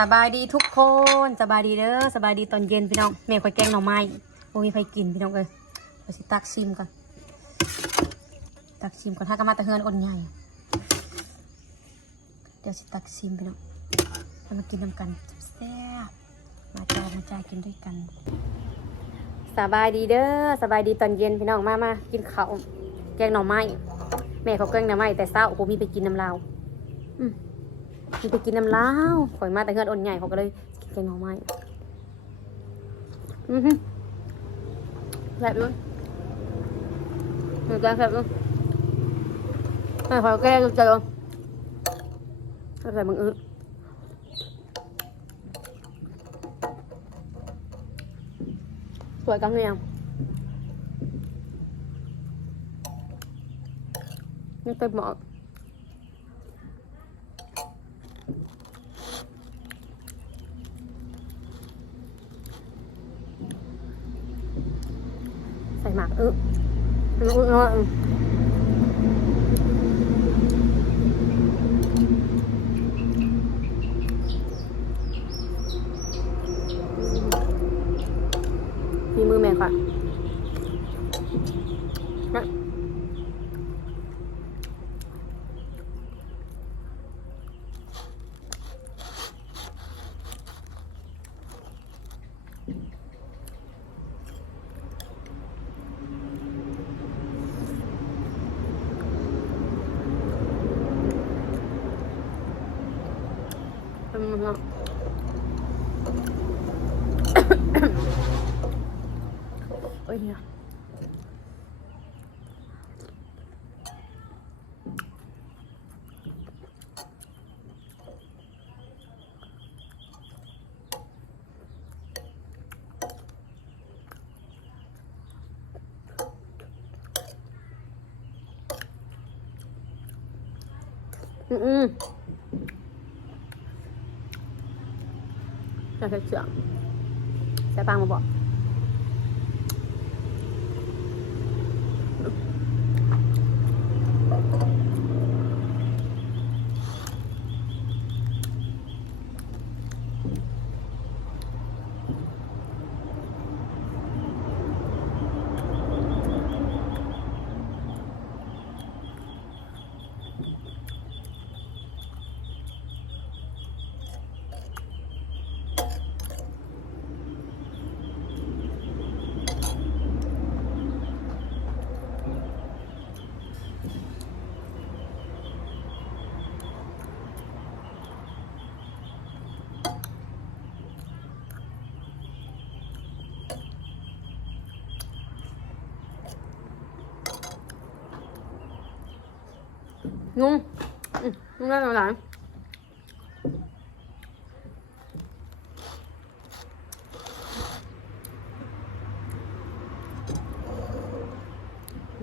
สบายดีทุกคนสบายดีเด้อสบายดีตอนเย็นพี่น้องแม่คอยแกงหน่อไม้โอ้มีใครกินพี่น้องเลยไปสิตักชิมก่อนตักชิมก่อนถ้ากะมาตะเฮือนอ่อนใหญ่เดี๋ยวสิตักชิมพี่น้องแล้วมากินน้ำกันแซ่บมาจ้ามาจากินด้วยกันสบายดีเด้อสบายดีตอนเย็นพี่น้องมามากินข้าวแกงหน่อไม้แม่เขาแกงหน่อไม้แต่เช้าผมมีไปกินน้ำลาวอืม มีไปกินน้ำเล้าวข่อยมาแต่เฮือนอ่อนใหญ่เขาก็เลยกินแกงหน่อไม้อือฮึแซ่บด้ยหนูแกงแซ่บด้วยแม่ขอแกงเจอใส่มึงอื้อสวยกังเนียงนี่เป็นหมอก ใส่หมากอึอึอึอึอึมีมือแม่ก่อนนะเป็นมันเนาะ โอ้ยเนี่ยอืมอืมอ ยากจะเชื่อใส่ปังมาบอกงงอืมงงได้หลาย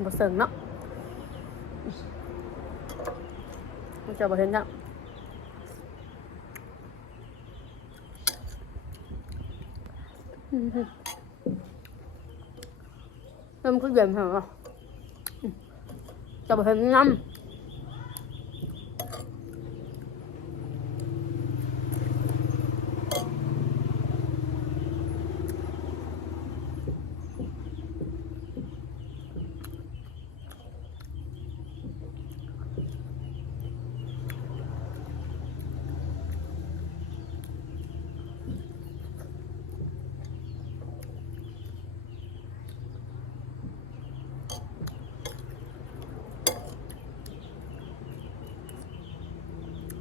บ่เสิร์งเนาะมันจะบ่เห็นจ้ะอืมเริ่มก็เย็นเหรออืมจะบ่เห็นน้ำ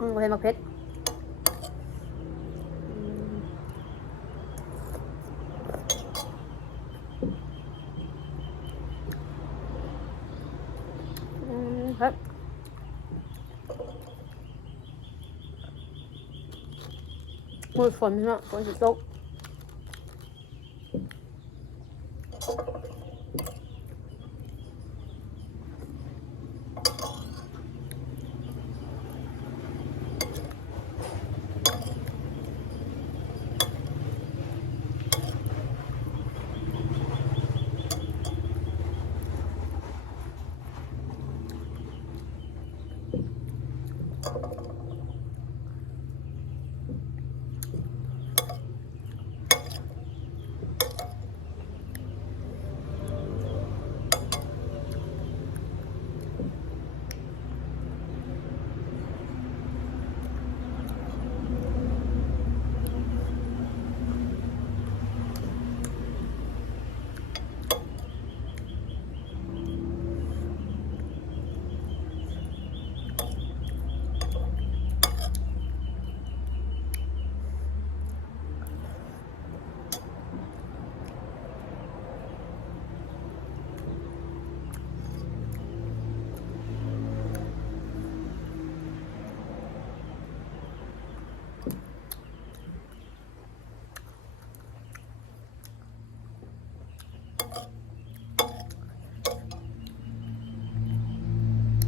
อืมบ่ เห็นมักเพชรครับมือฝนเนาะฝนสิตก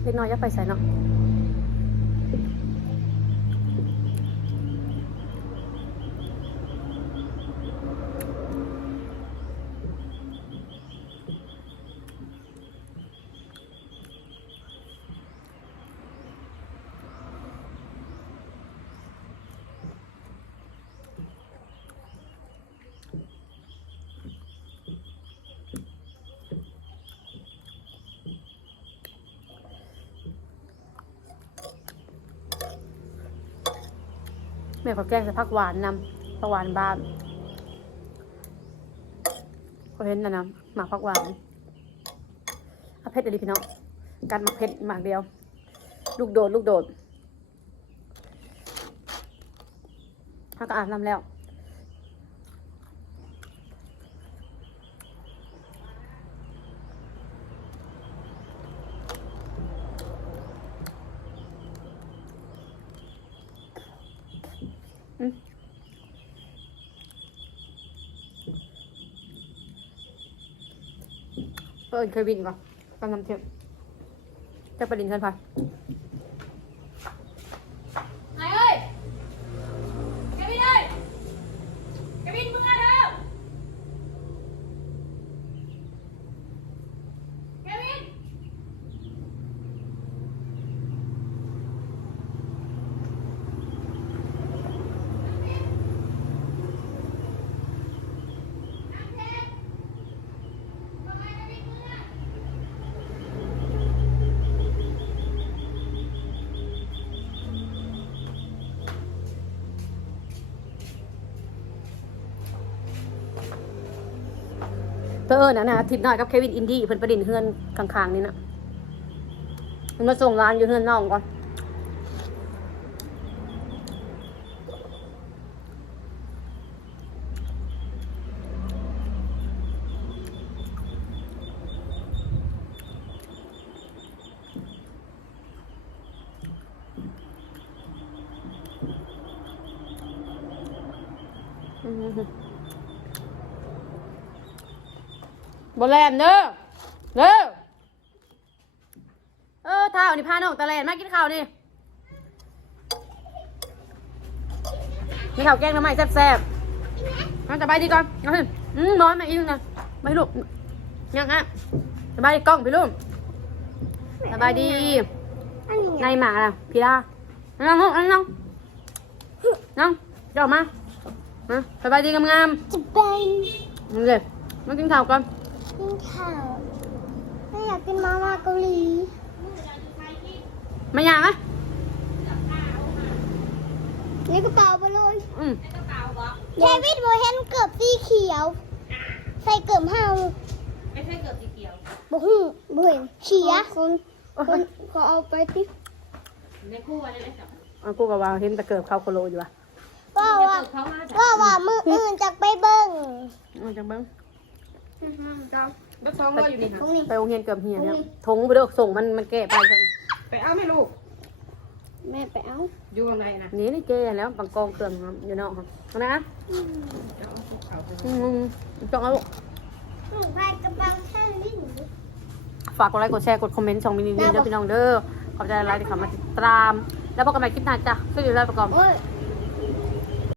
เล็กน้อยอย่าไปใส่เนาะ แม่ก็แกล้งใส่ผักหวานนำพักหวานบ้านเขาเห็นนะนะหมากพักหวานอาเพชรอะไรพี่น้องการหมักเพชรหมากเดียว ลูกโดดลูกโดดถ้าก็อาบน้ำแล้ว เออเคยบินก่อนกำลังเทียบจะประดินเชิญไปย ไอ้เอ้ยแกวินเอ้ยแกวินมึงอะเด้อแกวิน เพื่ อเอิญนะนะทิตย์น้ากับเควินอินดี้เพิ่นประดินเฮือนข้างๆนี่นะเพิ่นมาส่งร้านอยู่เฮือนน้องก่อนอืม บแลนเด้อเด้อเออท้าวนี่พาน้องตะแลนมากินข้าวนี่กินข้าวแกงน้ำใหม่แซ่บๆเอาสบายดีก่อนเอาสิอืมนอนมาอีกนะไม่ลูกยังฮะสบายดีกล้องพี่ลุงสบายดีอันนี้ในหมาล่ะพี่ลานั่งน้องนั่งน้องน้องเดี๋ยวออกมามาสบายดีงามจะเป็นๆนี่เลยมากินข้าวก่อน กินข้าวไม่อยากกินมาม่าเกาหลีไม่อยากไหมในกระเป๋าไปเลยอืมเควินโบเห็นเกือบสีเขียว ใส่เกือบเฮาไม่ใช่เกือบสีเขียวบ่ฮู้บ่เห็นเขียคนคนขอเอาไปติในคู่วันนี้จับอะกูกับว่าเห็นตะเกิบเข้าโคโลอยู่ว่ะว่าว่าเขามาจับว่าว่ามืออื่นจะไปเบิ่งอืมจังเบิ้ง ก็ซ้อมรออยู่นี่ค่ะ ตรงนี้ ไปโรงเรียนเกือบเหียเนี่ยทงไปเด้อส่งมันมันแก่ไปเพิ่นไปเอาไหม่ลูก แม่ไปเอาอยู่กับไรนะนี่นี่เจ๊แล้วบางกองเครื่องครับอยู่นอกครับเอานะจะเอาภูเขาไปอืมจองเอาลูกหนูไปกำลังแค่ลิ้นฝากกดไลค์กดแชร์กดคอมเมนต์ช่องมินิลินเด้อพี่น้องเด้อขอบใจหลายๆที่เข้ามาติดตาม แล้วพบกันใหม่คลิปหน้าจ้ะสวัสดีแล้วประกอบ โอ้ยบ